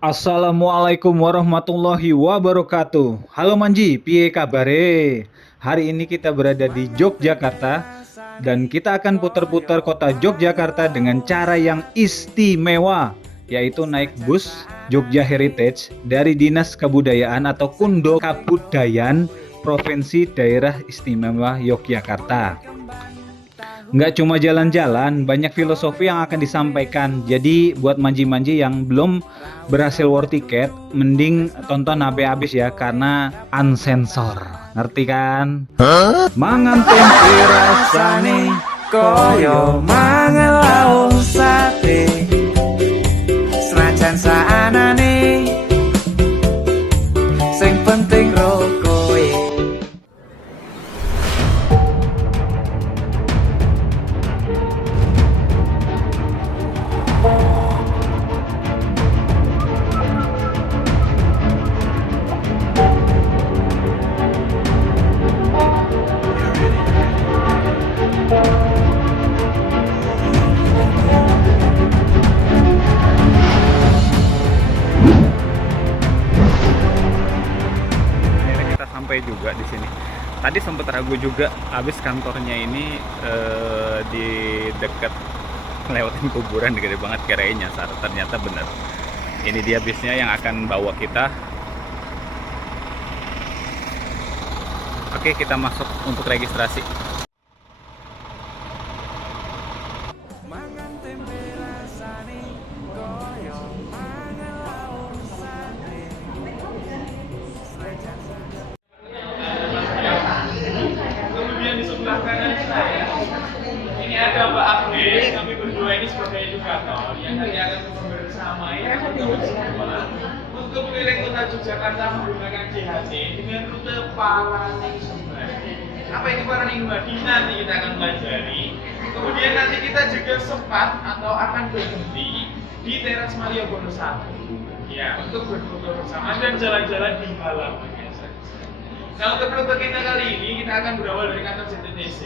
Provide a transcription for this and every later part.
Assalamualaikum warahmatullahi wabarakatuh. Halo Manji, piye kabare? Hari ini kita berada di Yogyakarta dan kita akan putar-putar kota Yogyakarta dengan cara yang istimewa, yaitu naik bus Jogja Heritage dari Dinas Kebudayaan atau Kundo Kabudayaan Provinsi Daerah Istimewa Yogyakarta. Nggak cuma jalan-jalan, banyak filosofi yang akan disampaikan. Jadi buat manji-manji yang belum berhasil war tiket, mending tonton sampai habis ya, karena unsensor. Ngerti kan? Mangan tempe rasane Koyo mangan lauk sate Senajan saanane Sing penting rokoe. Akhirnya kita sampai juga di sini. Tadi sempat ragu juga, habis kantornya ini di dekat lewatin kuburan, gede banget, kirain nyasar. Ternyata bener. Ini dia bisnya yang akan bawa kita. Oke, kita masuk untuk registrasi. Mangan tempe rasane koyo mangan lauk sate Senajan Kemudian di sebelah kanan saya ini ada Mbak Agnes, kami berdua ini sebagai edukator yang nanti akan membersamai atau bersama untuk keliling kota Yogyakarta menggunakan JHT dengan rute Paraning Sembadi. Apa itu Paraning Sembadi? Nanti kita akan pelajari. Kemudian nanti kita juga sempat atau akan berhenti di teras Malioboro 1 ya, untuk berfoto bersama dan jalan-jalan di halamannya saja. Nah, untuk rute kita kali ini kita akan berawal dari kantor JTTC.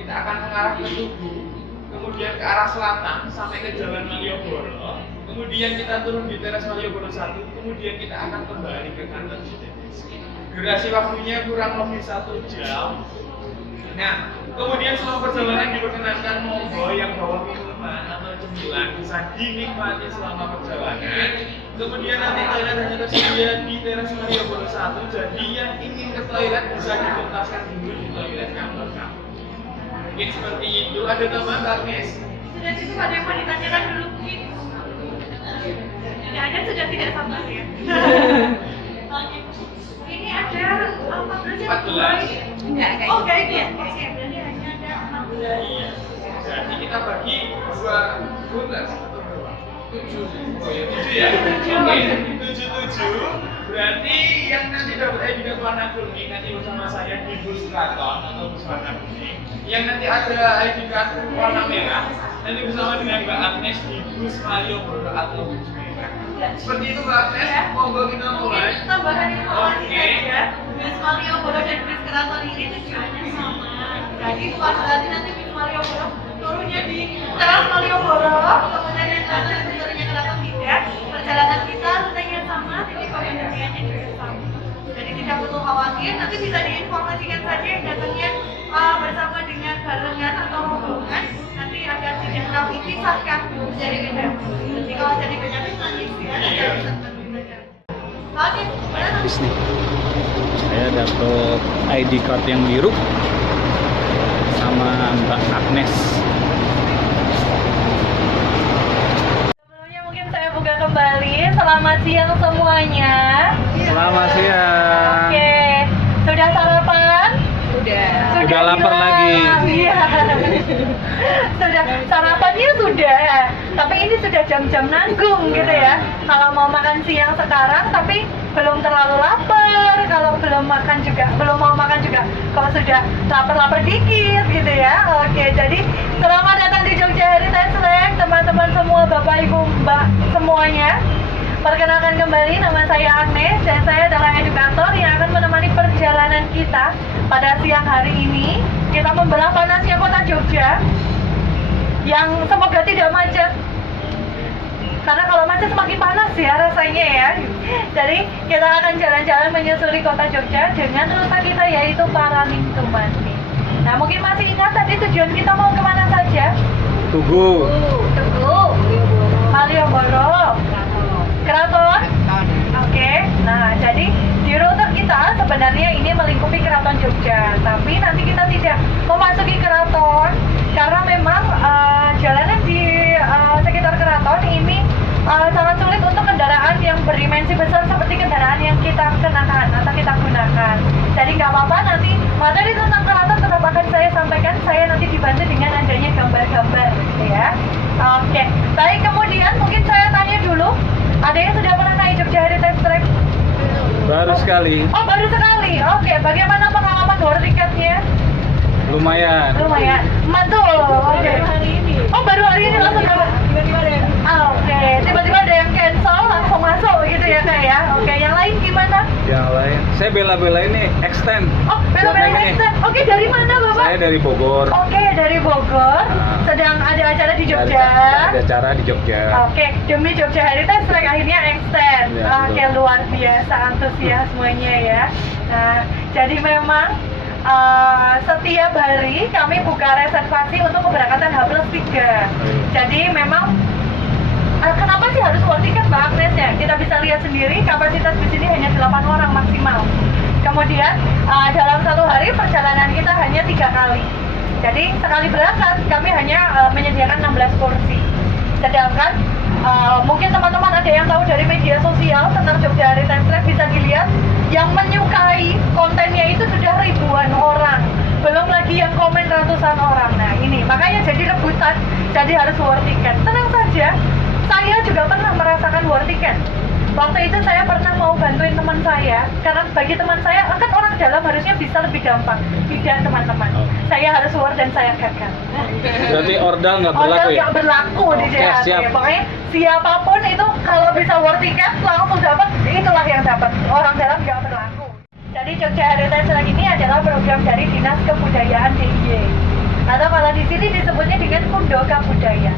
Kita akan mengarah ke Tugu, kemudian ke arah selatan sampai ke Jalan Malioboro. Kemudian kita turun di teras Malioboro 1, kemudian kita akan kembali ke kantor JTTC. Durasi waktunya kurang lebih 1 jam. Nah, kemudian selama perjalanan diperkenankan monggo yang bawa minuman atau cemilan bisa dinikmati selama perjalanan. Kemudian nanti toilet hanya tersedia di teras Malioboro 1, jadi yang ingin ke toilet bisa dituntaskan dulu di toilet kantor kamu. Mungkin seperti itu. Ada tambahan, Kak Agnes? Sudah cukup, ada yang mau ditanyakan dulu mungkin? Ya, ada sudah tidak sabar ya. Oke. Ini ada 14 ya? 14. Enggak, kayak oh, kayak gitu. Oke, berarti hanya ada 14. Iya. Jadi kita bagi dua rute atau berapa? 7. Oh ya, 7 ya? Oke, 7. Berarti yang nanti dapat ID card warna kuning nanti bersama saya di bus Kraton atau bus warna kuning. Yang nanti ada ID card warna merah nanti bersama dengan Mbak Agnes di bus Malioboro atau bus merah. Seperti itu Mbak Agnes, monggo kita mulai. Mungkin tambahan informasi saja. Bus Malioboro dan bus Keraton ini tujuannya sama. Jadi bukan berarti nanti bus Malioboro turunnya di teras Malioboro, kemudian yang Keraton itu turunnya Keraton tidak. Perjalanan kita rutenya sama, titik pengembaliannya juga sama. Jadi tidak perlu khawatir, nanti bisa diinformasikan saja yang datangnya bersama dengan barengan atau rombongan, nanti agar tidak kami pisahkan jadi beda. Jadi kalau jadi beda nanti ya, tidak bisa beda. Oke, Habis nih, saya dapet ID card yang biru sama Mbak Agnes. sebelumnya mungkin saya buka kembali. Selamat siang semuanya. Selamat siang. Oke, sudah sarapan? Sudah lapar lagi. Iya. Sudah sarapannya sudah. Tapi ini sudah jam-jam nanggung gitu ya. Kalau mau makan siang sekarang tapi belum terlalu lapar. Kalau belum mau makan juga. Kalau sudah lapar-lapar dikit gitu ya. Oke, jadi selamat datang di Jogja Heritage Select, teman-teman semua, Bapak Ibu Mbak semuanya. Perkenalkan kembali, nama saya Agnes dan saya adalah edukator yang akan menemani perjalanan kita pada siang hari ini. Kita membelah panasnya kota Jogja yang semoga tidak macet. Karena kalau macet semakin panas ya rasanya ya. Jadi kita akan jalan-jalan menyusuri kota Jogja dengan rute kita yaitu Parangtritumani. Nah mungkin masih ingat tadi tujuan kita mau kemana saja? Tugu. Tugu, Malioboro, Keraton. Oke, nah jadi di rute kita sebenarnya ini melingkupi Keraton Jogja, tapi nanti kita tidak memasuki keraton karena memang jalanan di sekitar keraton ini sangat sulit untuk kendaraan yang berdimensi besar seperti kendaraan yang kita kenakan atau kita gunakan. Jadi nggak apa-apa, nanti materi tentang keraton tetap akan saya sampaikan, saya nanti dibantu dengan adanya gambar-gambar gitu ya. Oke, baik, kemudian mungkin saya tanya dulu, ada yang sudah pernah naik Jogja Heritage Track? Baru sekali. Oh, baru sekali. Oke, bagaimana pengalaman war tiketnya? Lumayan. Lumayan. Mantul. Oke. Oh, baru hari ini langsung dapat. Tiba-tiba ada yang. Oke, tiba-tiba ada yang cancel, langsung masuk gitu ya Kak ya. Oke, yang lain gimana? Yang lain. Saya bela-bela ini extend. Oh, Buat bela-bela naik ini. extend. Oke, dari mana Bapak? Saya dari Bogor. Oke, dari Bogor. Nah. Sedang ada acara di Jogja. Ada acara di Jogja. Oke, demi Jogja Heritage Track akhirnya extend. Ya, Oke, betul. luar biasa antusiasmenya ya. Nah, jadi memang setiap hari kami buka reservasi untuk keberangkatan H+3. Jadi memang kenapa sih harus war tiket Mbak Agnes ya? Kita bisa lihat sendiri kapasitas di sini hanya 8 orang maksimal. Kemudian dalam satu hari perjalanan kita hanya 3 kali. Jadi sekali berangkat kami hanya menyediakan 16 kursi. Sedangkan mungkin teman-teman ada yang tahu dari media sosial tentang Jogja Heritage Track, bisa dilihat yang menyukai kontennya itu sudah ribuan orang, belum lagi yang komen ratusan orang. Nah ini makanya jadi rebutan, jadi harus war tiket. Tenang saja, saya juga pernah merasakan war tiket. Waktu itu saya pernah mau bantuin teman saya, karena bagi teman saya kan orang dalam harusnya bisa lebih gampang. Tidak teman-teman, saya harus war dan saya gagal. Berarti ordal nggak berlaku Order ya? nggak berlaku di Oke, JHT. siap. Pokoknya siapapun itu kalau bisa war tiket langsung dapat, itulah yang dapat. Orang dalam nggak berlaku. Jadi Jogja Heritage Track ini adalah program dari Dinas Kebudayaan DIY, atau kalau di sini disebutnya dengan Kundoka Budaya.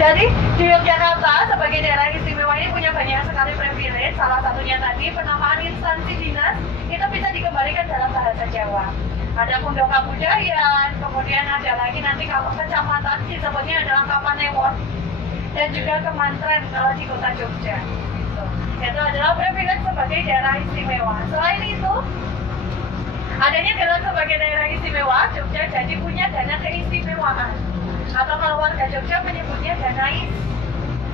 Jadi di Yogyakarta sebagai daerah istimewa ini punya banyak sekali privilege. Salah satunya tadi penamaan instansi dinas itu bisa dikembalikan dalam bahasa Jawa. Ada Kundoka Budaya, kemudian ada lagi nanti kalau kecamatan disebutnya adalah Kapanewon, dan juga Kemantren kalau di kota Jogja. Gitu. Itu adalah privilege sebagai daerah istimewa. Selain itu, adanya dalam sebagai daerah istimewa, Jogja jadi punya dana keistimewaan. Atau kalau warga Jogja menyebutnya Danais.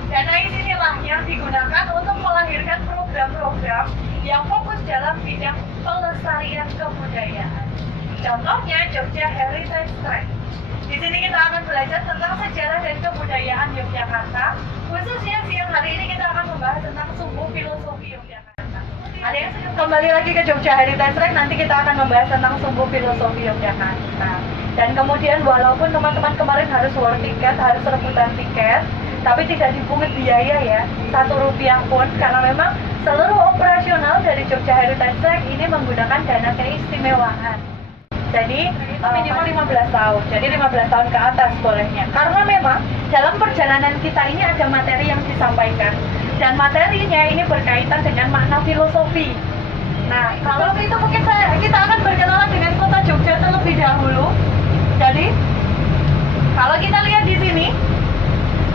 Danais inilah yang digunakan untuk melahirkan program-program yang fokus dalam bidang pelestarian kebudayaan. Contohnya Jogja Heritage Track. Di sini kita akan belajar tentang sejarah dan kebudayaan Yogyakarta. Khususnya siang hari ini kita akan membahas tentang sumbu filosofi Yogyakarta. Ada yang sudah kembali lagi ke Jogja Heritage Track, nanti kita akan membahas tentang sumbu filosofi Yogyakarta. Dan kemudian walaupun teman-teman kemarin harus war tiket, harus rebutan tiket, tapi tidak dipungut biaya ya, Rp1 pun, karena memang seluruh operasional dari Jogja Heritage Track ini menggunakan dana keistimewaan. Jadi minimal 15 tahun, jadi 15 tahun ke atas bolehnya. Karena memang dalam perjalanan kita ini ada materi yang disampaikan, dan materinya ini berkaitan dengan makna filosofi. Nah, kalau itu mungkin kita akan berkenalan dengan kota Jogja terlebih dahulu. Jadi, kalau kita lihat di sini,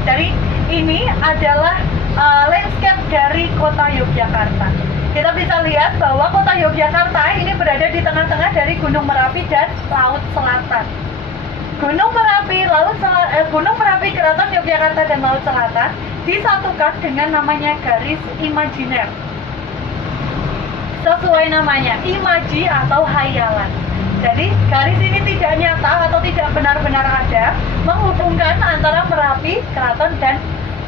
jadi ini adalah landscape dari kota Yogyakarta. Kita bisa lihat bahwa kota Yogyakarta ini berada di tengah-tengah dari Gunung Merapi dan Laut Selatan. Gunung Merapi, Keraton Yogyakarta dan Laut Selatan disatukan dengan namanya garis imajiner. Sesuai namanya, imaji atau hayalan. Jadi garis ini tidak nyata atau tidak benar-benar ada, menghubungkan antara Merapi, Keraton, dan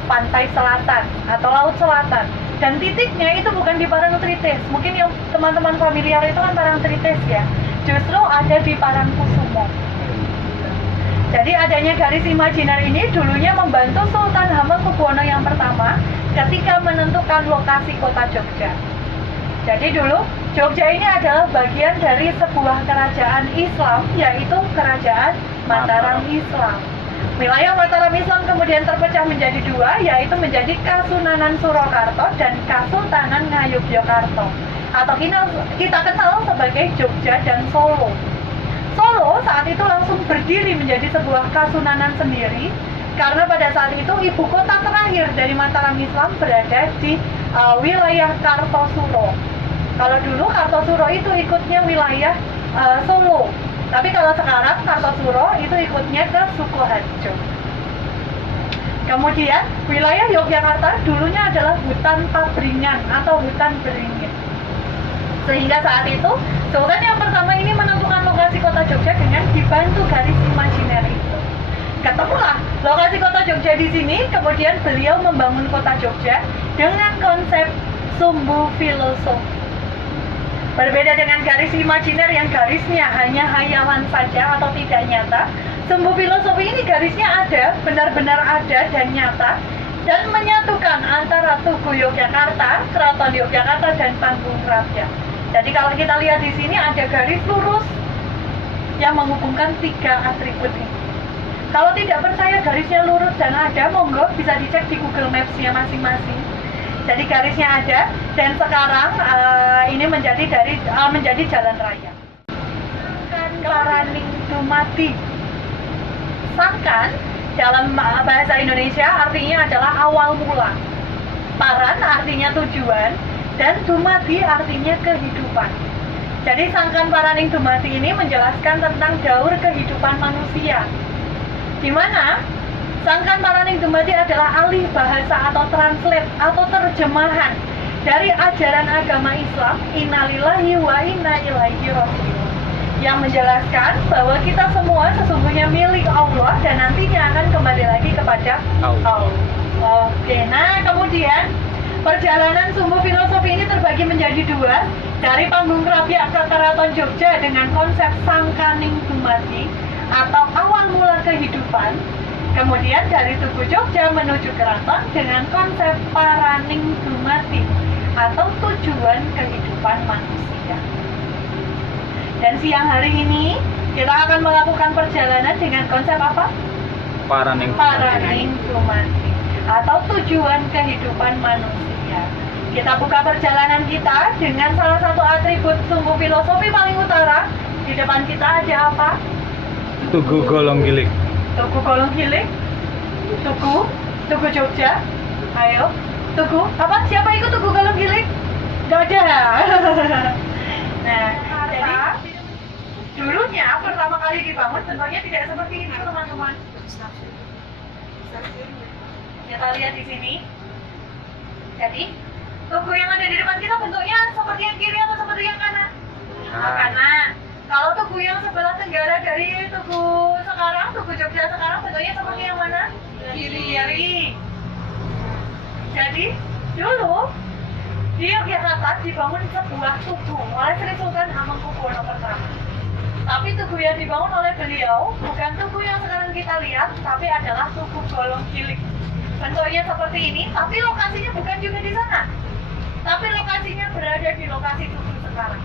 pantai selatan atau Laut Selatan. Dan titiknya itu bukan di Parangtritis. Mungkin yang teman-teman familiar itu kan Parangtritis ya. Justru ada di Parangkusumo. Jadi adanya garis imajiner ini dulunya membantu Sultan Hamengkubuwono yang pertama ketika menentukan lokasi kota Jogja. Jadi dulu Jogja ini adalah bagian dari sebuah kerajaan Islam, yaitu Kerajaan Mataram Islam. Wilayah Mataram Islam kemudian terpecah menjadi dua, yaitu menjadi Kasunanan Surakarta dan Kasultanan Ngawi. kota Yogyakarta atau kita kenal sebagai Jogja dan Solo. Solo saat itu langsung berdiri menjadi sebuah kasunanan sendiri karena pada saat itu ibu kota terakhir dari Mataram Islam berada di wilayah Kartosuro. Kalau dulu Kartosuro itu ikutnya wilayah Solo, tapi kalau sekarang Kartosuro itu ikutnya ke Sukoharjo. Kemudian wilayah Yogyakarta dulunya adalah hutan Pabringan atau hutan beringin. Sehingga saat itu Sultan yang pertama ini menentukan lokasi kota Jogja dengan dibantu garis imajiner itu. Ketemulah lokasi kota Jogja di sini, kemudian beliau membangun kota Jogja dengan konsep sumbu filosofi. Berbeda dengan garis imajiner yang garisnya hanya hayalan saja atau tidak nyata, sumbu filosofi ini garisnya ada, benar-benar ada dan nyata, dan menyatukan antara Tugu Yogyakarta, Keraton Yogyakarta, dan Panggung Rakyat. Jadi kalau kita lihat di sini ada garis lurus yang menghubungkan 3 atribut ini. Kalau tidak percaya garisnya lurus dan ada, monggo bisa dicek di Google Maps-nya masing-masing. Jadi garisnya ada dan sekarang ini menjadi jalan raya. Paraning Dumadi. Sangkan dalam bahasa Indonesia artinya adalah awal mula. Paran artinya tujuan dan Dumadi artinya kehidupan. Jadi Sangkan Paraning Dumadi ini menjelaskan tentang daur kehidupan manusia, di mana Sangkan Paraning Dumadi adalah alih bahasa atau translate atau terjemahan dari ajaran agama Islam Innalillahi wa inna ilaihi raji'un, yang menjelaskan bahwa kita semua sesungguhnya milik Allah dan nantinya akan kembali lagi kepada Allah. Oke, nah kemudian perjalanan sumbu filosofi ini terbagi menjadi 2, dari Panggung Rakyat ke Keraton Jogja dengan konsep Sangkaning Dumadi atau awal mula kehidupan. Kemudian dari Tugu Jogja menuju Keraton dengan konsep Paraning Dumadi atau tujuan kehidupan manusia. Dan siang hari ini kita akan melakukan perjalanan dengan konsep apa? Paraning Dumadi atau tujuan kehidupan manusia. Kita buka perjalanan kita dengan salah satu atribut sumbu filosofi paling utara. Di depan kita ada apa? Tugu Golong-Gilik. Tugu Golong-Gilik, Tugu Jogja. Ayo, Tugu apa? Siapa ikut Tugu Golong-Gilik? Gak ada. Nah, jadi dulunya pertama kali dibangun tentunya tidak seperti ini, teman-teman. Kita lihat di sini. Jadi, tugu yang ada di depan kita bentuknya seperti yang kiri atau seperti yang kanan? Kanan. Kalau tugu yang sebelah tenggara dari Tugu sekarang, Tugu Jogja sekarang bentuknya seperti yang mana? Kiri. Jadi, dulu di Yogyakarta dibangun sebuah tugu oleh Sri Sultan Hamengkubuwono pertama. Tapi tugu yang dibangun oleh beliau bukan tugu yang sekarang kita lihat, tapi adalah Tugu Golong-Gilik. Bentuknya seperti ini, tapi lokasinya bukan juga di sana. Tapi lokasinya berada di lokasi tugu sekarang.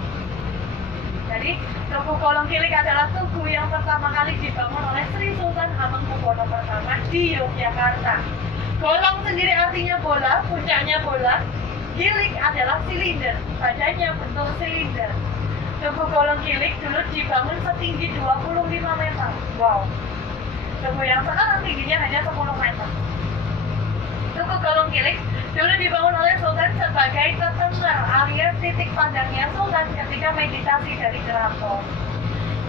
Jadi, Tugu Golong-Gilik adalah tugu yang pertama kali dibangun oleh Sri Sultan Hamengkubuwono pertama di Yogyakarta. Golong sendiri artinya bola, puncaknya bola. Gilik adalah silinder, badannya bentuk silinder. Tugu Golong-Gilik dulu dibangun setinggi 25 meter. Wow. Tugu yang sekarang tingginya hanya 10 meter. Tugu Golong-Gilik dulu dibangun oleh Sultan sebagai tetenger alias titik pandangnya Sultan ketika meditasi dari keraton.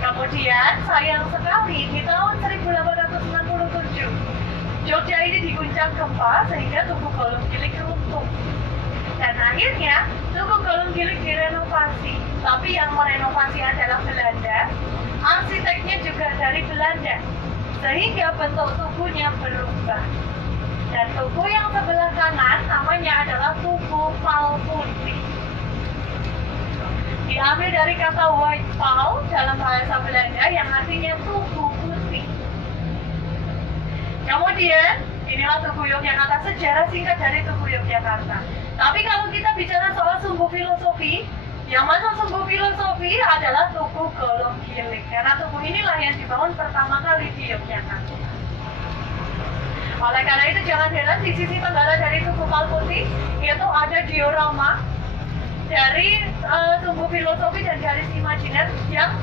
Kemudian sayang sekali di tahun 1897 Jogja ini diguncang gempa sehingga Tugu Golong-Gilik runtuh. Dan akhirnya Tugu Golong-Gilik direnovasi. Tapi yang merenovasi adalah Belanda. Arsiteknya juga dari Belanda. Sehingga bentuk tugunya berubah. Dan tugu yang sebelah kanan namanya adalah Tugu Pal Putih. Diambil dari kata white pal dalam bahasa Belanda yang artinya tugu putih. Kemudian inilah Tugu Yogyakarta, sejarah singkat dari Tugu Yogyakarta. Tapi kalau kita bicara soal sumbu filosofi, yang masuk sumbu filosofi adalah Tugu Golong-Gilik. Karena tugu inilah yang dibangun pertama kali di Yogyakarta. Oleh karena itu jangan heran di sisi tenggara dari Tugu Pal Putih itu ada diorama dari sumbu filosofi dan garis imajiner yang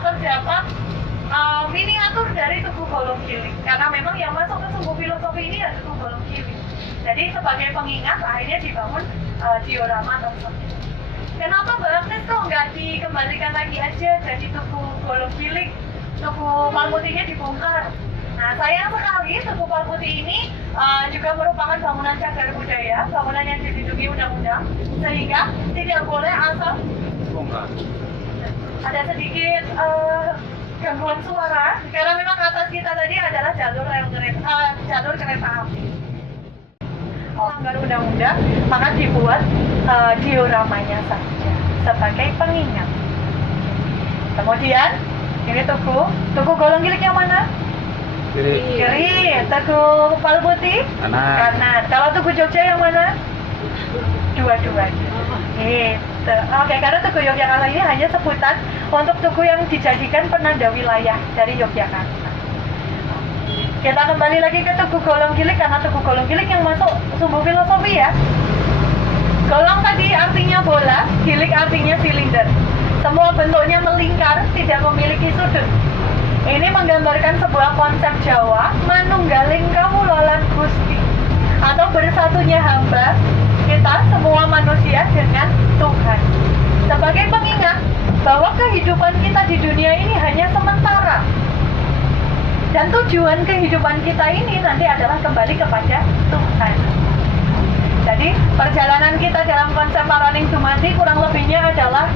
terdapat miniatur dari tugu Golong Giling, karena memang yang masuk ke sumbu filosofi ini adalah tugu Golong Giling. Jadi sebagai pengingat akhirnya dibangun diorama tersebut. Kenapa Mbak Agnes kok nggak dikembalikan lagi aja jadi tugu Golong Giling, tugu Palputinya dibongkar? Nah, sayang sekali tugu Palputi ini juga merupakan bangunan cagar budaya, bangunan yang dilindungi undang-undang, sehingga tidak boleh asal ada sedikit gangguan suara, karena memang atas kita tadi adalah jalur kereta api. Melanggar undang-undang, maka dibuat dioramanya saja sebagai pengingat. Kemudian ini tugu Golong Giling yang mana? Kiri. Tugu Palputi kanan. Kalau tugu Jogja yang mana? Dua-duanya. Gitu. Oke, karena tugu Yogyakarta ini hanya sebutan untuk tugu yang dijadikan penanda wilayah dari Yogyakarta. Kita kembali lagi ke tugu Golong Giling, karena tugu Golong Giling yang masuk sumbu filosofi ya. Golong tadi artinya bola, gilik artinya silinder. Semua bentuknya melingkar, tidak memiliki sudut. Ini menggambarkan sebuah konsep Jawa, manunggaling kawula Gusti, atau bersatunya hamba kita semua manusia dengan Tuhan. Sebagai pengingat bahwa kehidupan kita di dunia ini hanya sementara. Dan tujuan kehidupan kita ini nanti adalah kembali kepada Tuhan. Jadi perjalanan kita dalam konsep Paraning Dumadi kurang lebihnya adalah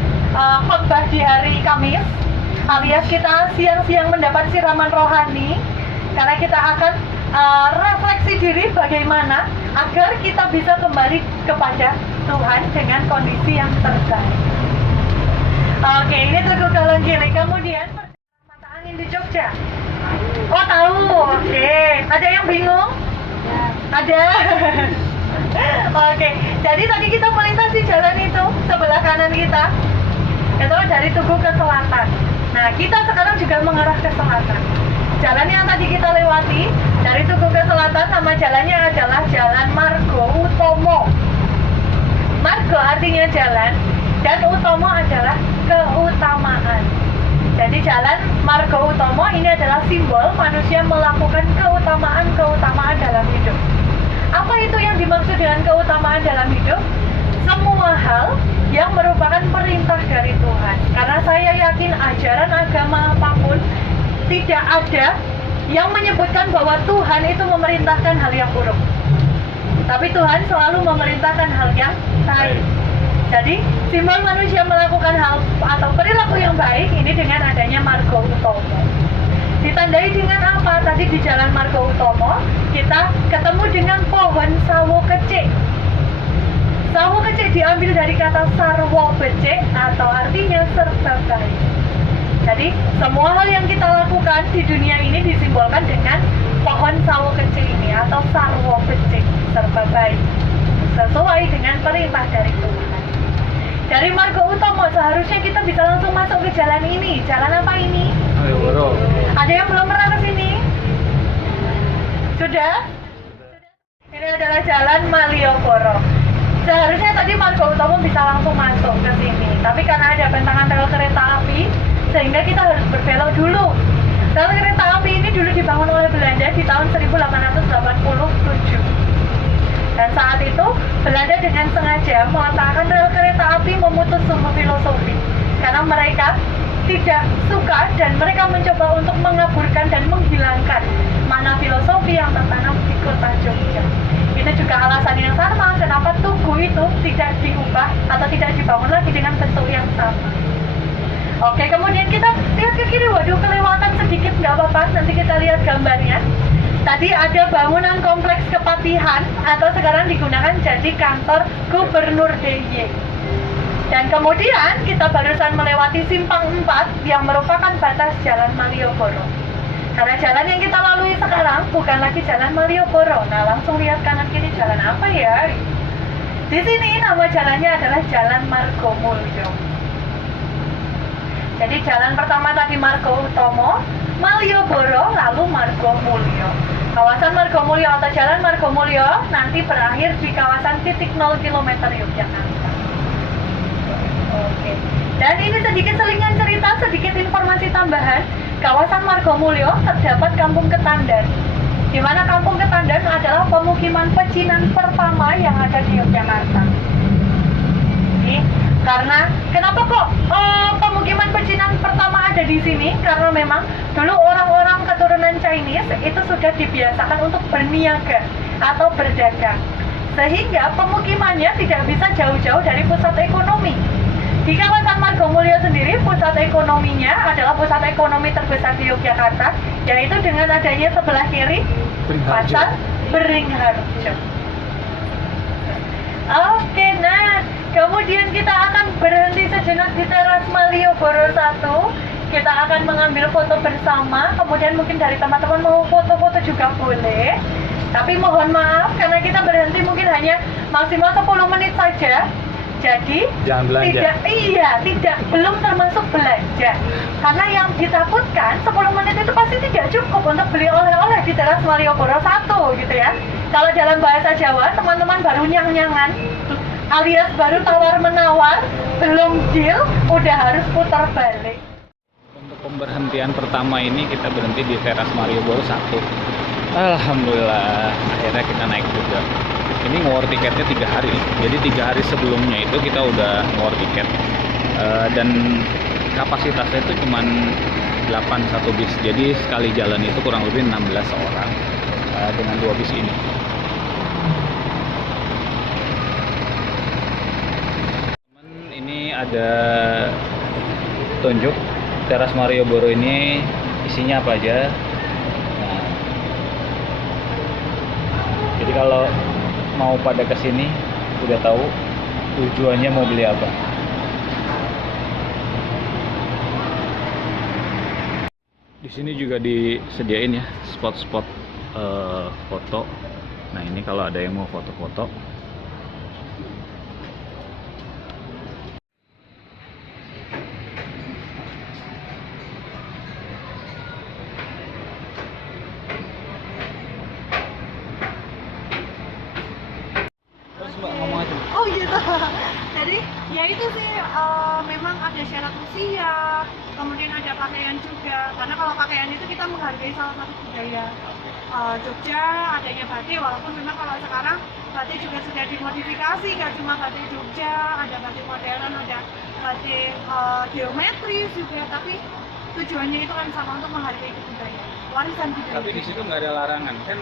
khotbah di hari Kamis, alias kita siang-siang mendapat siraman rohani, karena kita akan refleksi diri bagaimana agar kita bisa kembali kepada Tuhan dengan kondisi yang terbaik. Oke, ini tugu Golong Giling. Kemudian mata angin di Jogja. Oh tahu, oke. Ada yang bingung? Ada. Oke, jadi tadi kita melintasi jalan itu sebelah kanan kita, itu dari Tugu ke selatan. Nah, kita sekarang juga mengarah ke selatan. Jalan yang tadi kita lewati dari Tugu ke selatan, nama jalannya adalah Jalan Margo Utomo. Margo artinya jalan dan Utomo adalah keutamaan. Jadi jalan Margo Utomo ini adalah simbol manusia melakukan keutamaan dalam hidup. Apa itu yang dimaksud dengan keutamaan dalam hidup? Semua hal yang merupakan perintah dari Tuhan. Karena saya yakin ajaran agama apapun tidak ada yang menyebutkan bahwa Tuhan itu memerintahkan hal yang buruk. Tapi Tuhan selalu memerintahkan hal yang baik. Jadi simbol manusia melakukan hal atau perilaku yang baik ini dengan adanya Margo Utomo. Ditandai dengan apa? Tadi di Jalan Margo Utomo kita ketemu dengan pohon sawo kecik. Sawo kecik diambil dari kata sarwo becik atau artinya serba baik. Jadi semua hal yang kita lakukan di dunia ini disimbolkan dengan pohon sawo kecil ini atau sarwo becik, serba baik, sesuai dengan perintah dari Tuhan. Dari Margo Utomo seharusnya kita bisa langsung masuk ke jalan ini. Jalan apa ini? Ada yang belum pernah ke sini? Sudah? Ini adalah Jalan Malioboro. Seharusnya tadi Margo Utomo bisa langsung masuk ke sini, tapi karena ada bentangan rel kereta api, sehingga kita harus berbelok dulu. Rel kereta api ini dulu dibangun oleh Belanda di tahun 1887. Dan saat itu, Belanda dengan sengaja meletakkan rel kereta api memutus sumbu filosofi. Karena mereka tidak suka dan mereka mencoba untuk mengaburkan dan menghilangkan makna filosofi yang tertanam di kota Jogja. Itu juga alasan yang sama kenapa tugu itu tidak diubah atau tidak dibangun lagi dengan bentuk yang sama. Oke, kemudian kita lihat ke kiri. Waduh, kelewatan sedikit, nggak apa-apa. Nanti kita lihat gambarnya. Tadi ada bangunan kompleks Kepatihan atau sekarang digunakan jadi kantor Gubernur DIY. Dan kemudian kita barusan melewati Simpang 4 yang merupakan batas Jalan Malioboro. Karena jalan yang kita lalui sekarang bukan lagi Jalan Malioboro. Nah, langsung lihat kanan kiri jalan apa ya? Di sini nama jalannya adalah Jalan Margomulyo. Jadi jalan pertama tadi Margo Utomo, Malioboro, lalu Margomulyo. Kawasan Margomulyo atau Jalan Margomulyo nanti berakhir di kawasan titik 0 km Yogyakarta. sedikit selingan cerita, sedikit informasi tambahan. Kawasan Margomulyo terdapat Kampung Ketandan. Di mana Kampung Ketandan adalah pemukiman pecinan pertama yang ada di Yogyakarta. Ini karena kenapa kok pemukiman pecinan pertama ada di sini? Karena memang dulu orang-orang keturunan Chinese itu sudah dibiasakan untuk berniaga atau berdagang, sehingga pemukimannya tidak bisa jauh-jauh dari pusat ekonomi. Di kawasan Margomulyo sendiri, pusat ekonominya adalah pusat ekonomi terbesar di Yogyakarta, yaitu dengan adanya sebelah kiri Pasar Beringharjo. Oke, nah kemudian kita akan berhenti sejenak di teras Malioboro 1. Kita akan mengambil foto bersama, kemudian mungkin dari teman-teman mau foto-foto juga boleh. Tapi mohon maaf karena kita berhenti mungkin hanya maksimal 10 menit saja. Jadi Jangan belanja. belum termasuk belanja. Karena yang ditakutkan 10 menit itu pasti tidak cukup untuk beli oleh-oleh di teras Malioboro 1 gitu ya. Kalau dalam bahasa Jawa, teman-teman baru nyang-nyangan alias baru tawar-menawar, belum deal, udah harus putar balik. Untuk pemberhentian pertama ini kita berhenti di teras Malioboro 1. Alhamdulillah akhirnya kita naik juga. Ini ngawar tiketnya 3 hari. Jadi 3 hari sebelumnya itu kita udah ngawar tiket. Dan kapasitasnya itu cuma 8 satu bis. Jadi sekali jalan itu kurang lebih 16 orang dengan 2 bis ini. Ini ada tunjuk teras Malioboro ini isinya apa aja. Nah, jadi kalau mau pada kesini udah tahu tujuannya mau beli apa. Di sini juga disediain ya spot-spot foto. Nah ini kalau ada yang mau foto-foto. Oh gitu. Jadi ya itu sih memang ada syarat usia, kemudian ada pakaian juga. Karena kalau pakaian itu kita menghargai salah satu budaya Jogja, adanya batik. Walaupun memang kalau sekarang batik juga sudah dimodifikasi, nggak cuma batik Jogja, ada batik modern, ada batik geometris juga. Tapi tujuannya itu kan sama, untuk menghargai kebudayaan, warisan budaya. Tapi di situ nggak ada larangan kan?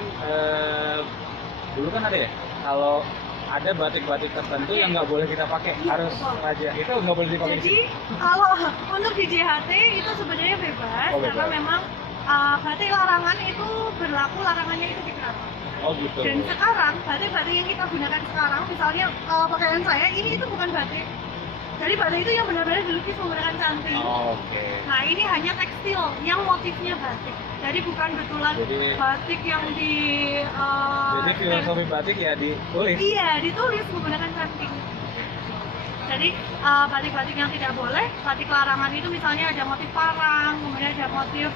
Dulu kan ada ya, kalau ada batik-batik tertentu yang nggak boleh kita pakai, harus raja, itu nggak boleh dipakai. Jadi kalau untuk di JHT itu sebenarnya bebas, Oh, bebas. karena memang batik larangan itu berlaku, larangannya itu di keraton. Oh gitu. Dan sekarang batik-batik yang kita gunakan sekarang, misalnya pakaian saya ini itu bukan batik. Jadi batik itu yang benar-benar dilukis menggunakan canting. Oh, oke. Nah ini hanya tekstil yang motifnya batik. Jadi bukan betulan Jadi- batik yang di Jadi filosofi batik ya ditulis. Iya, ditulis menggunakan canting. Jadi batik-batik yang tidak boleh, batik larangan itu misalnya ada motif parang, kemudian ada motif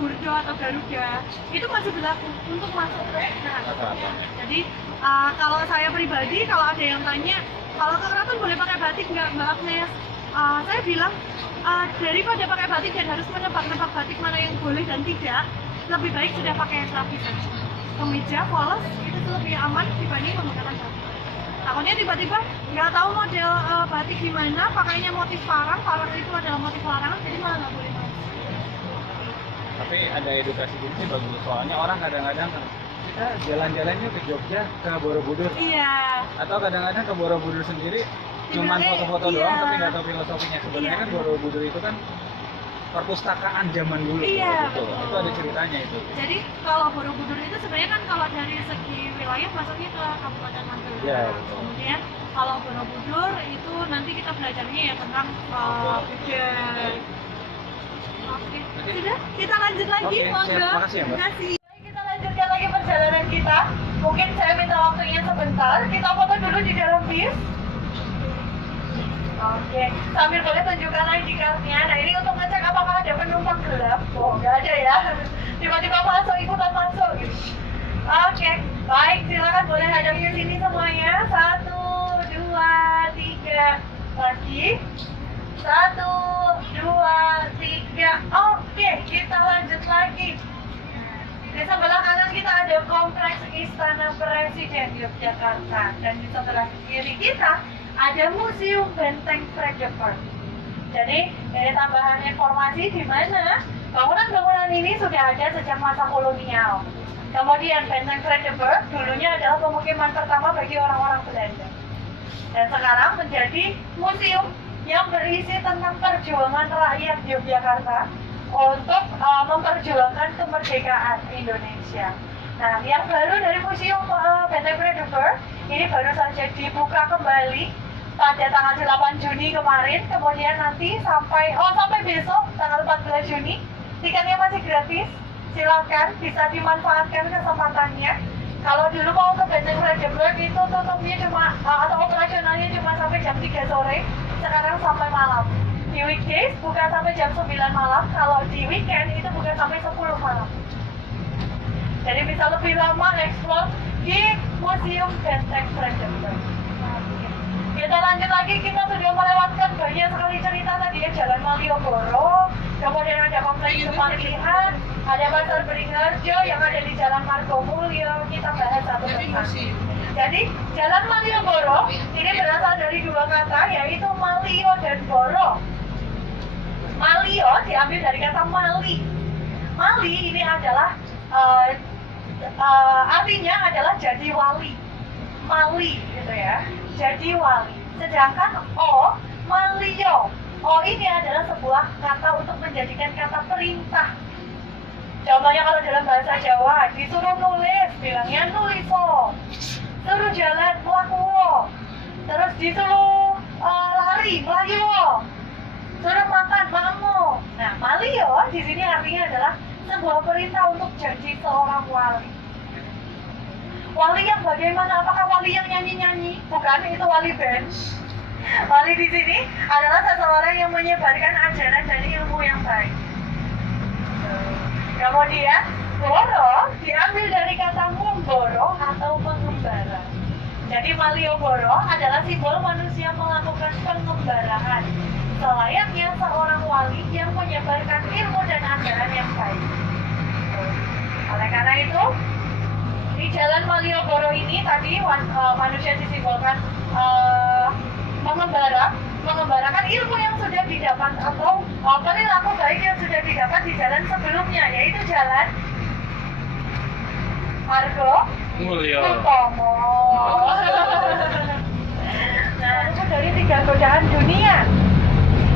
gurdo atau garuda, itu masih berlaku untuk masuk ke keraton. Jadi kalau saya pribadi, kalau ada yang tanya, kalau ke keraton boleh pakai batik nggak Mbak Agnes? Saya bilang daripada pakai batik dan harus menebak-nebak batik mana yang boleh dan tidak, lebih baik sudah pakai rapi saja. Kemeja, polos itu lebih aman dibanding menggunakan batik. Takutnya tiba-tiba nggak tahu model batik gimana, pakainya motif parang, parang itu adalah motif larangan, jadi malah nggak boleh masuk. Tapi ada edukasi gini sih bagus, soalnya orang kadang-kadang kita jalan-jalannya ke Jogja, ke Borobudur, Iya. atau kadang-kadang ke Borobudur sendiri cuman Sebenarnya, foto-foto iya. doang tapi nggak tahu filosofinya. Sebenarnya Iya. kan Borobudur itu kan perpustakaan zaman dulu. Iya, Gitu. betul. Itu ada ceritanya itu. Jadi kalau Borobudur itu sebenarnya kan kalau dari segi wilayah masuknya ke Kabupaten Magelang. Iya, betul. Kemudian kalau Borobudur itu nanti kita belajarnya ya tentang budaya. Oke, sudah kita lanjut lagi, Oke, monggo. siap. Makasih ya, Mbak. Makasih. Kita lanjutkan lagi perjalanan kita. Mungkin saya minta waktunya sebentar. Kita foto dulu di dalam bis. Oke, sambil boleh tunjukkan ID card-nya. Nah ini untuk ngecek apakah ada penumpang gelap. Oh, nggak ada ya. Tiba-tiba masuk, ikutan masuk gitu. Oke, baik, silakan boleh hadap ke sini semuanya. 1, 2, 3, lagi. 1, 2, 3. Oke, kita lanjut lagi. Di sebelah kanan kita ada Kompleks Istana Presiden Yogyakarta, dan di sebelah kiri kita ada Museum Benteng Frederick. Jadi dari tambahan informasi di mana bangunan-bangunan ini sudah ada sejak masa kolonial. Kemudian Benteng Frederick dulunya adalah pemukiman pertama bagi orang-orang Belanda. Dan sekarang menjadi museum yang berisi tentang perjuangan rakyat Yogyakarta untuk memperjuangkan kemerdekaan Indonesia. Nah, yang baru dari Museum Benteng Frederick ini baru saja dibuka kembali pada tanggal 8 Juni kemarin. Kemudian nanti sampai besok tanggal 14 Juni tiketnya masih gratis. Silakan, bisa dimanfaatkan kesempatannya. Kalau dulu mau ke Benteng Frederick itu tutupnya cuma atau operasionalnya cuma sampai jam 3 sore. Sekarang sampai malam. Di weekdays buka sampai jam 9 malam, kalau di weekend itu buka sampai 10 malam. Jadi bisa lebih lama explore di Museum Benteng Frederick. Kita lanjut lagi, kita sudah melewatkan banyak sekali cerita tadi ya, Jalan Malioboro, kemudian ada Kompleks Kepatihan, ada Pasar Beringharjo yang ada di Jalan Margomulyo. Kita bahas satu persatu. Jadi Jalan Malioboro ini berasal dari dua kata, yaitu Malio dan Boro. Malio diambil dari kata Mali. Mali ini adalah artinya adalah jadi wali. Mali gitu ya, jadi wali. Sedangkan O, Malio. O ini adalah sebuah kata untuk menjadikan kata perintah. Contohnya kalau dalam bahasa Jawa, disuruh nulis, bilangnya nuliso. Suruh jalan, melakuwo. Terus disuruh lari, melayu. Suruh makan, mango. Nah, malio di sini artinya adalah sebuah perintah untuk jadi seorang wali. Wali yang bagaimana? Apakah wali yang nyanyi-nyanyi? Bukan, itu wali band. Wali di sini adalah seseorang yang menyebarkan ajaran dan ilmu yang baik. Kemudian, boro diambil dari kata mumboro atau pengembara. Jadi Malioboro adalah simbol manusia melakukan pengembaraan, selayaknya seorang wali yang menyebarkan ilmu dan ajaran yang baik. Oleh karena itu, di Jalan Malioboro ini tadi manusia disimbolkan mengembarakan ilmu yang sudah didapat atau perilaku baik yang sudah didapat di jalan sebelumnya, yaitu Jalan Mulyo. Utomo. Nah, itu dari 3 godaan dunia.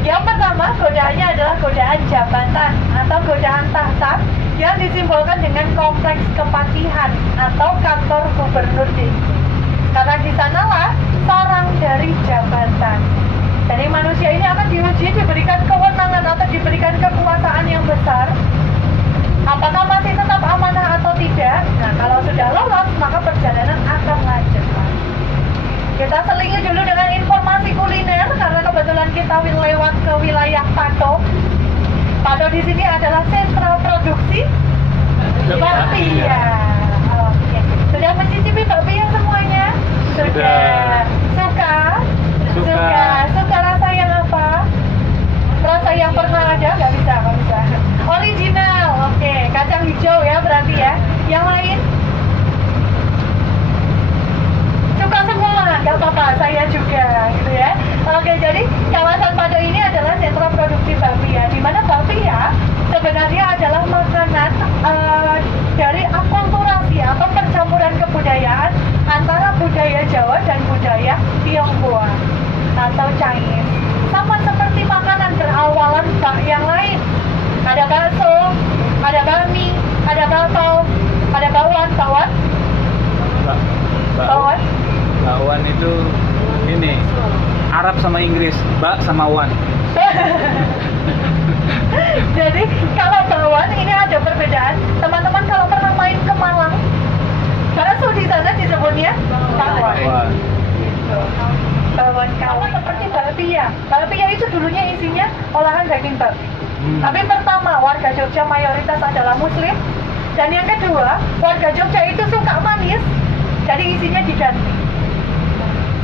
Yang pertama, godaannya adalah godaan jabatan atau godaan tahta yang disimbolkan dengan Kompleks Kepatihan atau kantor gubernur desa. Karena di sanalah sarang dari jabatan. Jadi manusia ini akan diuji, diberikan kewenangan atau diberikan kekuasaan yang besar. Apakah masih tetap amanah atau tidak? Nah, kalau sudah lolos, maka perjalanan akan lanjut. Kita selingi dulu dengan informasi kuliner, karena kebetulan kita lewat ke wilayah Pato. Pato di sini adalah sentra produksi bakpia. Oke. Sudah mencicipi bakpia semuanya? Sudah. Suka rasa yang apa? Rasa yang pernah ada? Nggak bisa. Original, oke. Kacang hijau ya berarti ya. Yang lain? Suka semua, nggak apa-apa, saya juga gitu ya. Oke, jadi kawasan Pato ini adalah sentra produksi bakpia, di mana bakpia sebenarnya adalah makanan dari akulturasi atau percampuran kebudayaan antara budaya Jawa dan budaya Tionghoa atau Chinese. Sama seperti makanan berawalan bak yang lain. Ada bakso, ada bakmi, ada bakpao, ada bakwan. Bakwan itu ini Arab sama Inggris, bak sama wan. Jadi kalau bakwan ini ada perbedaan. Teman-teman kalau pernah main ke Malang, bakso di sana disebutnya bakwan. Gitu. Bakwan kawan seperti bakpia. Bakpia itu dulunya isinya olahan daging babi. Tapi pertama, warga Jogja mayoritas adalah Muslim. Dan yang kedua, warga Jogja itu suka manis, jadi isinya diganti.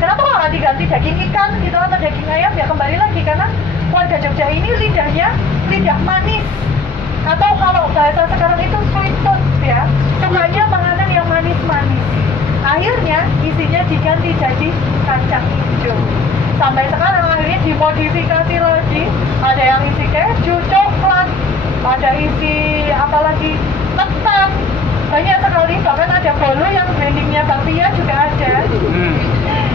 Kenapa kok nggak diganti daging ikan gitu atau daging ayam? Ya kembali lagi karena warga Jogja ini lidahnya lidah manis, atau kalau bahasa sekarang itu sweet tooth ya, sukanya makanan yang manis-manis. Akhirnya isinya diganti jadi kacang hijau. Sampai sekarang akhirnya dimodifikasi lagi, ada yang isi keju, coklat, ada isi apalagi ketan, banyak sekali, bahkan ada bolu yang blendingnya bakpia juga ada.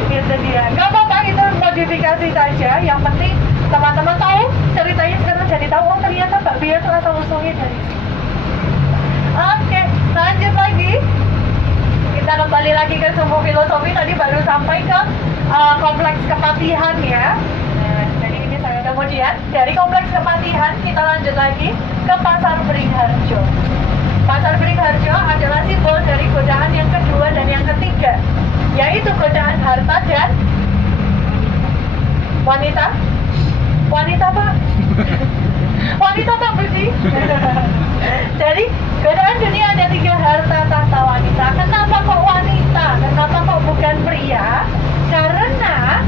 Itu dia, nggak apa-apa, itu modifikasi saja, yang penting teman-teman tahu ceritanya sekarang jadi tahu, oh ternyata bakpia itu asal usulnya dari sini. Oke, lanjut lagi, kita kembali lagi ke Sumbu Filosofi. Tadi baru sampai ke kompleks Kepatihan ya. Nah, jadi ini saya kemudian dari kompleks Kepatihan kita lanjut lagi ke Pasar Beringharjo. Pasar Beringharjo adalah simbol dari godaan yang kedua dan yang ketiga, yaitu godaan harta dan wanita. Wanita Pak. Wanita Pak Budi. Jadi godaan dunia ada 3, harta, tahta, wanita. Kenapa kok wanita? Kenapa kok bukan pria? Karena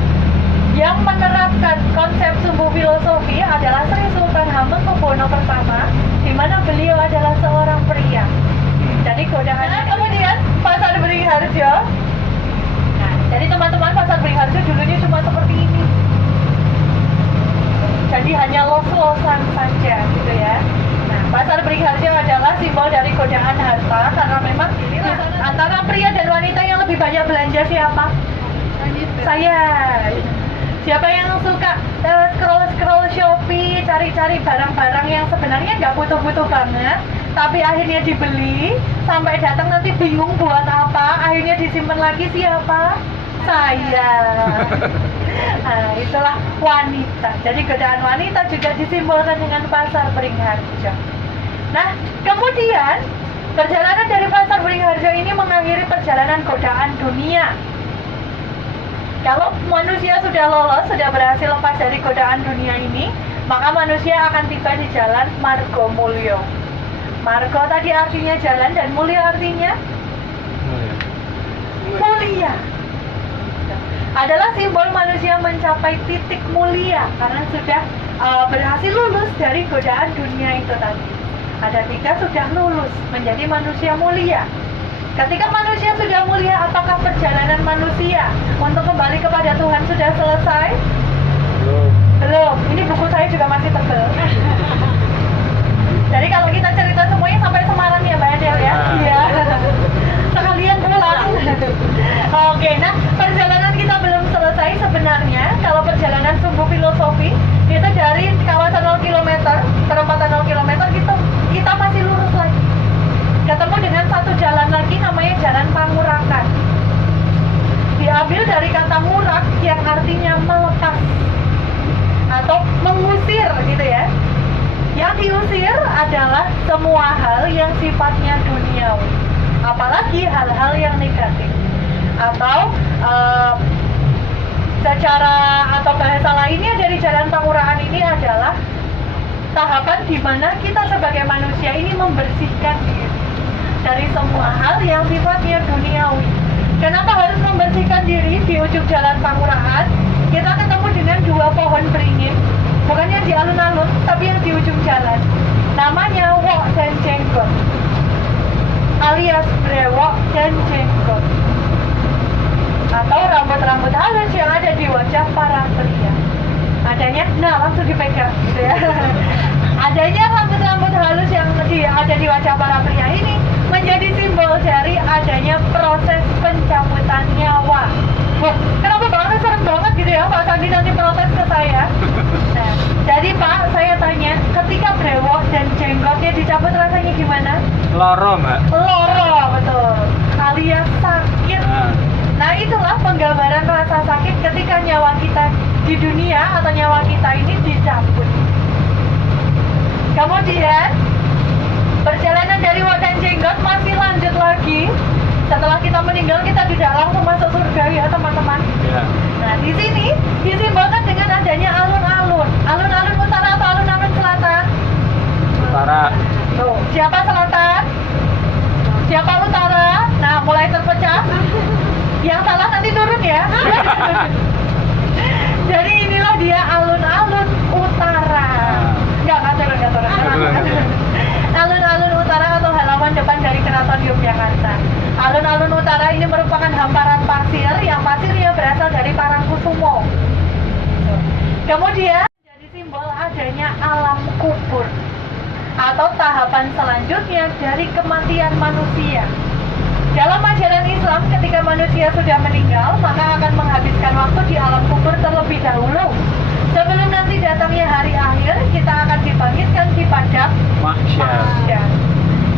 yang menerapkan konsep Sumbu Filosofi adalah Sri Sultan Hamengkubuwono I, di mana beliau adalah seorang pria. Jadi godaannya. Kemudian Pasar Beringharjo. Nah, jadi teman-teman, Pasar Beringharjo dulunya cuma seperti ini. Jadi hanya los-losan saja gitu ya. Nah, Pasar Beringharjo adalah simbol dari godaan harta, karena memang antara pria dan wanita yang lebih banyak belanja siapa? Saya. Siapa yang suka scroll Shopee, cari-cari barang-barang yang sebenarnya nggak butuh-butuh banget, tapi akhirnya dibeli, sampai datang nanti bingung buat apa, akhirnya disimpan lagi siapa? Saya. Nah, itulah wanita. Jadi godaan wanita juga disimbolkan dengan Pasar Beringharjo. Nah, kemudian perjalanan dari Pasar Beringharjo ini mengakhiri perjalanan godaan dunia. Kalau manusia sudah lolos, sudah berhasil lepas dari godaan dunia ini, maka manusia akan tiba di jalan Margo Mulyo. Margo tadi artinya jalan dan Mulyo artinya mulia. Adalah simbol manusia mencapai titik mulia karena sudah berhasil lulus dari godaan dunia itu tadi. Ada 3 sudah lulus menjadi manusia mulia. Ketika manusia sudah mulia, apakah perjalanan manusia untuk kembali kepada Tuhan sudah selesai? Belum. Ini buku saya juga masih tebal. Jadi kalau kita cerita semuanya sampai Semarang ya Mbak Adel ya? Iya. Sekalian pulang. Oke, nah perjalanan kita belum selesai sebenarnya. Kalau perjalanan Sumbu Filosofi itu dari kawasan 0 km, perempatan 0 km gitu, kita masih lurus lagi. Ketemu dengan satu jalan lagi namanya Jalan Pangurakan. Diambil dari kata murak yang artinya melepas atau mengusir gitu ya. Yang diusir adalah semua hal yang sifatnya duniawi, apalagi hal-hal yang negatif. Atau secara atau bahasa lainnya dari Jalan Pangurakan ini adalah tahapan di mana kita sebagai manusia ini membersihkan diri dari semua hal yang sifatnya duniawi. Kenapa harus membersihkan diri? Di ujung Jalan Pangurakan kita ketemu dengan 2 pohon beringin, bukan yang di alun-alun, tapi yang di ujung jalan. Namanya Wok dan Jenggot, alias brewok dan jenggot, atau rambut-rambut halus yang ada di wajah para pria. Adanya, nah langsung dipegang gitu ya. Adanya rambut-rambut halus yang ada di wajah para pria ini menjadi simbol dari adanya proses pencabutan nyawa. Wah, kenapa Bang serem banget gitu ya, Pak Sandi nanti protes ke saya. Nah, jadi Pak, saya tanya, ketika brewok dan jenggotnya dicabut rasanya gimana? Loro, Mbak. Loro, betul. Alias sakit. Nah, itulah penggambaran rasa sakit ketika nyawa kita di dunia atau nyawa kita ini dicabut. Kemudian perjalanan dari Wok dan Jenggot masih lanjut lagi. Setelah kita meninggal, kita tidak langsung masuk surga ya teman-teman. Ya. Nah, di sini disimbolkan dengan adanya alun-alun. Alun-alun utara atau alun-alun selatan? Utara. Tuh, siapa selatan? Siapa utara? Nah, mulai terpecah. Yang salah nanti turun ya. Kemudian jadi simbol adanya alam kubur atau tahapan selanjutnya dari kematian manusia. Dalam ajaran Islam, ketika manusia sudah meninggal, maka akan menghabiskan waktu di alam kubur terlebih dahulu. Sebelum nanti datangnya hari akhir, kita akan dibangkitkan di padang Mahsyar. mahsyar.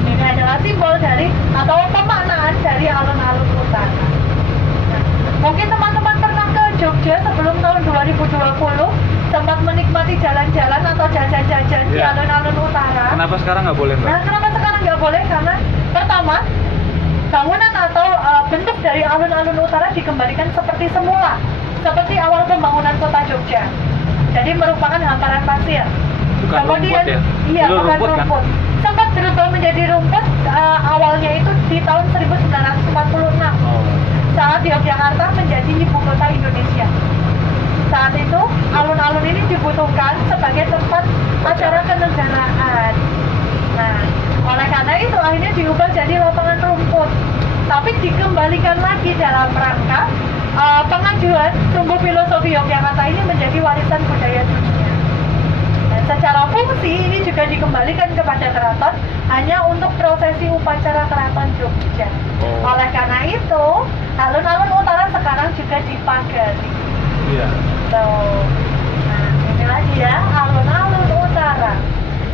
Ini adalah simbol dari atau pemaknaan dari alun-alun utara. Nah, mungkin teman-teman pernah ke Jogja sebelum tahun 2020, sempat menikmati jalan-jalan atau jajan-jajan di Ya. alun-alun utara. Kenapa sekarang nggak boleh, Mbak? Nah, kenapa sekarang nggak boleh? Karena pertama, bangunan atau bentuk dari alun-alun utara dikembalikan seperti semula, seperti awal pembangunan kota Jogja. Jadi merupakan hamparan pasir. Bukan Kemudian, rumput ya? iya, Dulu bukan rumput, kan? rumput. Sempat berubah menjadi rumput awalnya itu di tahun 1946 Oh. saat Yogyakarta menjadi ibu kota Indonesia. Saat itu alun-alun ini dibutuhkan sebagai tempat acara kenegaraan. Nah, oleh karena itu akhirnya diubah jadi lapangan rumput. Tapi dikembalikan lagi dalam rangka pengajuan Sumbu Filosofi Yogyakarta ini menjadi warisan budaya dunia. Dan secara fungsi ini juga dikembalikan kepada keraton hanya untuk prosesi upacara keraton Jogja. Oh. Oleh karena itu, alun-alun utara sekarang juga dipagari. Iya. Tuh. Nah, ini lagi ya, alun-alun utara.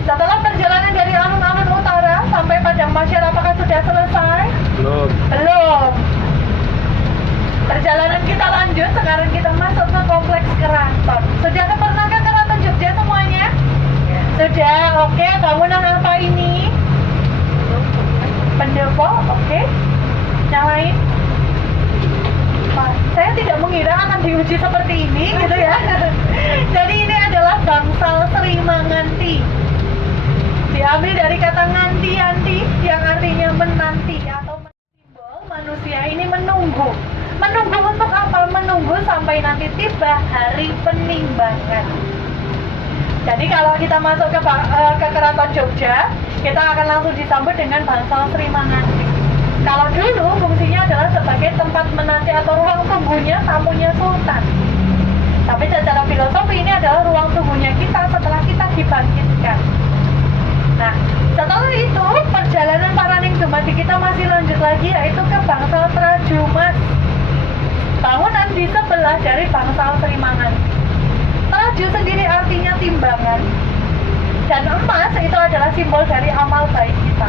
Setelah perjalanan dari alun-alun utara sampai padang mahsyar, apakah sudah selesai? Belum. Belum. Perjalanan kita lanjut, sekarang kita masuk ke kompleks keraton. Sudah pernah ke keraton Jogja semuanya? Sudah, oke. Bangunan apa ini? Pendopo, oke. Yang lain? Pak, saya tidak mengira akan diuji seperti ini, gitu ya. Jadi ini adalah bangsal Sri Manganti. Diambil dari kata nganti-anti yang artinya menanti atau simbol manusia ini menunggu. Menunggu untuk apa? Menunggu sampai nanti tiba hari penimbangan. Jadi kalau kita masuk ke keraton Jogja, kita akan langsung disambut dengan bangsal Sri Manganti. Kalau dulu fungsinya adalah sebagai tempat menanti atau ruang tunggunya tamunya sultan. Tapi secara filosofi ini adalah ruang tunggunya kita setelah kita dibangkitkan. Nah, setelah itu perjalanan Paraning Dumadi kita masih lanjut lagi, yaitu ke bangsal Trajumas. Bangunan di sebelah dari bangsal Sri Manganti. Traju sendiri artinya timbangan. Dan emas itu adalah simbol dari amal baik kita.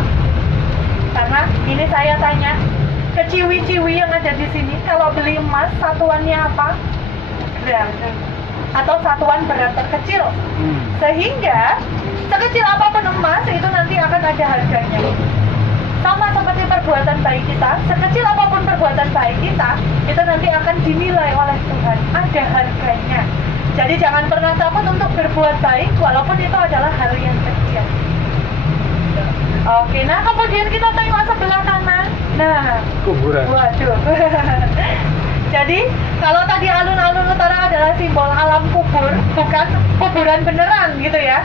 Karena ini saya tanya ke ciwi-ciwi yang ada di sini, kalau beli emas satuannya apa? Gram. Atau satuan berat terkecil. Sehingga sekecil apapun emas itu nanti akan ada harganya. Sama seperti perbuatan baik kita, sekecil apapun perbuatan baik kita, itu nanti akan dinilai oleh Tuhan, ada harganya. Jadi jangan pernah takut untuk berbuat baik, walaupun itu adalah hal yang kecil. Oke, nah kemudian kita tengok sebelah kanan. Nah, Kuburan. waduh. Jadi kalau tadi alun-alun utara adalah simbol alam kubur, bukan kuburan beneran gitu ya.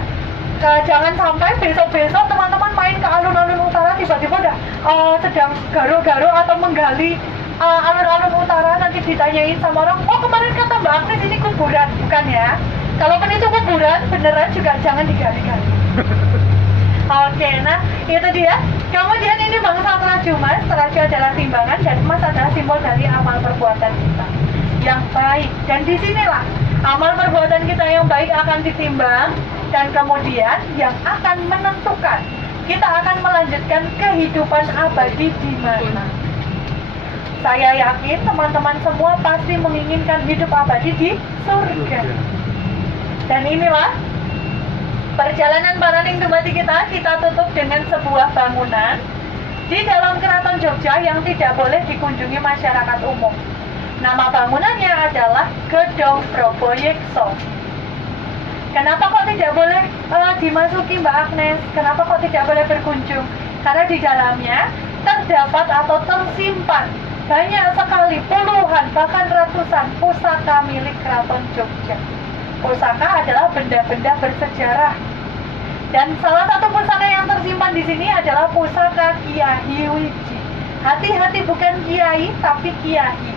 Jangan sampai besok-besok teman-teman main ke alun-alun utara tiba-tiba udah sedang garuk-garuk atau menggali alun-alun utara, nanti ditanyain sama orang, oh kemarin kata Mbak Agnes ini kuburan, bukan ya? Kalaupun itu kuburan beneran juga jangan digali-gali. Oke, nah itu dia. Kemudian ini bangsal Trajumas. Traju adalah timbangan dan emas adalah simbol dari amal perbuatan kita yang baik. Dan disinilah amal perbuatan kita yang baik akan ditimbang dan kemudian yang akan menentukan kita akan melanjutkan kehidupan abadi di mana. Saya yakin teman-teman semua pasti menginginkan hidup abadi di surga. Dan inilah perjalanan Paraning Dumadi kita tutup dengan sebuah bangunan di dalam Keraton Jogja yang tidak boleh dikunjungi masyarakat umum. Nama bangunannya adalah Gedong Proboyekso. Kenapa kok tidak boleh dimasuki Mbak Agnes? Kenapa kok tidak boleh berkunjung? Karena di dalamnya terdapat atau tersimpan banyak sekali puluhan bahkan ratusan pusaka milik Keraton Jogja. Pusaka adalah benda-benda bersejarah. Dan salah satu pusaka yang tersimpan di sini adalah pusaka Kiai Wiji. Hati-hati bukan kiai tapi kiai.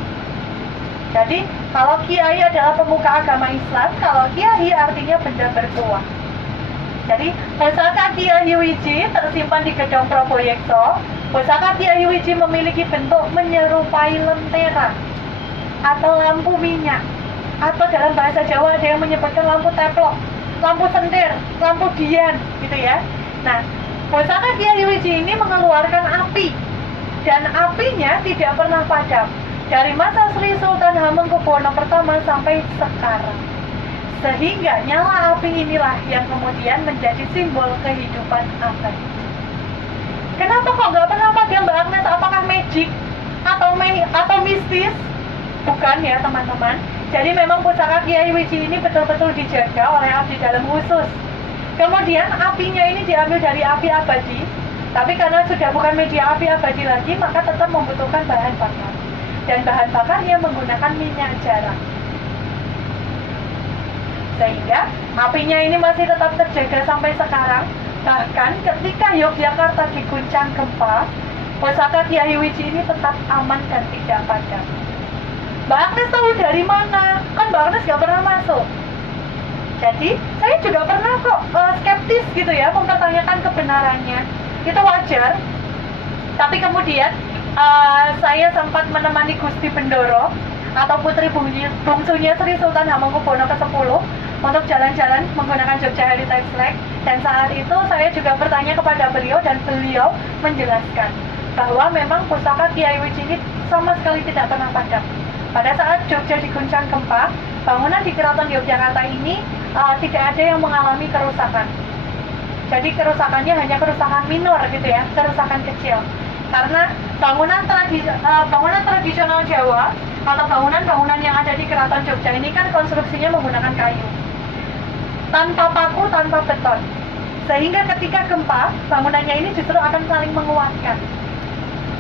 Jadi kalau kiai adalah pemuka agama Islam, kalau kiai artinya benda berkuah. Jadi pusaka Kiai Wiji tersimpan di Gedung Proboyekso. Pusaka Kiai Wiji memiliki bentuk menyerupai lentera atau lampu minyak, atau dalam bahasa Jawa ada yang menyebutkan lampu teplok, lampu sentir, lampu dian, gitu ya. Nah, pusaka Kiai Wiji ini mengeluarkan api, dan apinya tidak pernah padam dari masa Sri Sultan Hamengkubuwono I sampai sekarang. Sehingga nyala api inilah yang kemudian menjadi simbol kehidupan abadi. Kenapa kok nggak pernah padam, Mbak Agnes? Apakah magic atau mistis? Bukan ya teman-teman. Jadi memang pusaka Kiai Wiji ini betul-betul dijaga oleh abdi dalam khusus. Kemudian apinya ini diambil dari api abadi, tapi karena sudah bukan media api abadi lagi, maka tetap membutuhkan bahan bakar. Dan bahan bakarnya menggunakan minyak jarang. Sehingga apinya ini masih tetap terjaga sampai sekarang. Bahkan ketika Yogyakarta diguncang gempa, pusaka Kiai Wiji ini tetap aman dan tidak padam. Mbak Agnes tahu dari mana? Kan Mbak Agnes nggak pernah masuk. Jadi saya juga pernah kok skeptis gitu ya, mempertanyakan kebenarannya. Itu wajar. Tapi kemudian saya sempat menemani Gusti Bendoro atau putri bungsunya Sri Sultan Hamengkubuwono ke-10 untuk jalan-jalan menggunakan Jogja Heritage Flag, dan saat itu saya juga bertanya kepada beliau dan beliau menjelaskan bahwa memang pusaka Kiai Wiji ini sama sekali tidak pernah padam. Pada saat Jogja diguncang gempa, bangunan di Keraton Yogyakarta ini tidak ada yang mengalami kerusakan. Jadi kerusakannya hanya kerusakan minor gitu ya, kerusakan kecil. Karena bangunan tradisional Jawa atau bangunan-bangunan yang ada di Keraton Jogja ini kan konstruksinya menggunakan kayu, tanpa paku, tanpa beton. Sehingga ketika gempa, bangunannya ini justru akan saling menguatkan.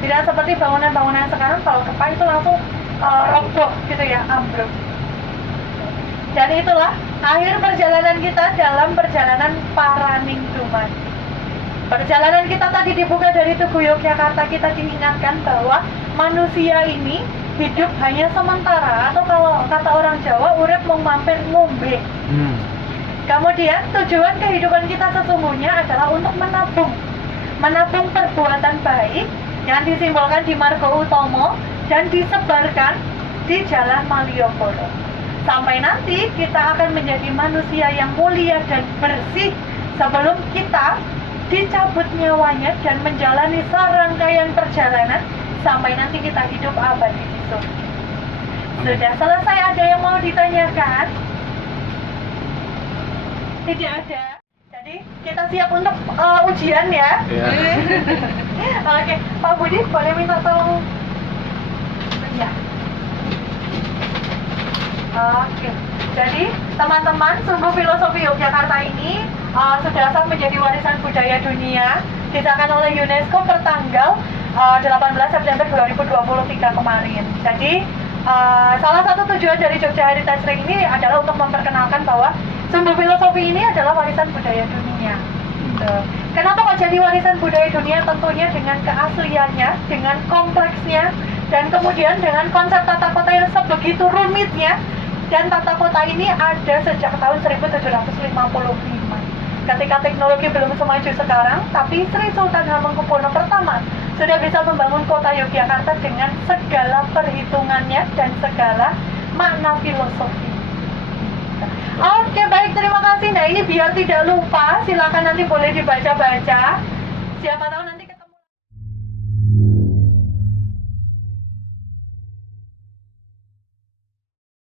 Tidak seperti bangunan-bangunan sekarang, kalau gempa itu langsung roboh gitu ya, ambruk. Dan itulah akhir perjalanan kita dalam perjalanan Paraningduman. Perjalanan kita tadi dibuka dari Tugu Yogyakarta. Kita diingatkan bahwa manusia ini hidup hanya sementara, atau kalau kata orang Jawa, urip mung mampir ngombe. Kemudian tujuan kehidupan kita sesungguhnya adalah untuk menabung perbuatan baik yang disimbolkan di Margo Utomo dan disebarkan di Jalan Malioboro. Sampai nanti kita akan menjadi manusia yang mulia dan bersih sebelum kita dicabut nyawanya dan menjalani serangkaian perjalanan sampai nanti kita hidup abadi di surga. Sudah selesai, ada yang mau ditanyakan? Tidak ada. Jadi kita siap untuk ujian ya. Oke, Pak Budi boleh minta tolong? Ya. Oke. Jadi teman-teman, sungguh filosofi Yogyakarta ini sudah sah menjadi warisan budaya dunia, disahkan oleh UNESCO pertanggal 18 September 2023 kemarin. Jadi salah satu tujuan dari Jogja Heritage Ring ini adalah untuk memperkenalkan bahwa sumber filosofi ini adalah warisan budaya dunia. Kenapa kok jadi warisan budaya dunia? Tentunya dengan keasliannya, dengan kompleksnya, dan kemudian dengan konsep tata kota yang sebegitu rumitnya. Dan tata kota ini ada sejak tahun 1755. Ketika teknologi belum semaju sekarang, tapi Sri Sultan Hamengkubuwono I sudah bisa membangun kota Yogyakarta dengan segala perhitungannya dan segala makna filosofi. Oke, baik, terima kasih. Nah, ini biar tidak lupa, silakan nanti boleh dibaca-baca. Siapa tahu nanti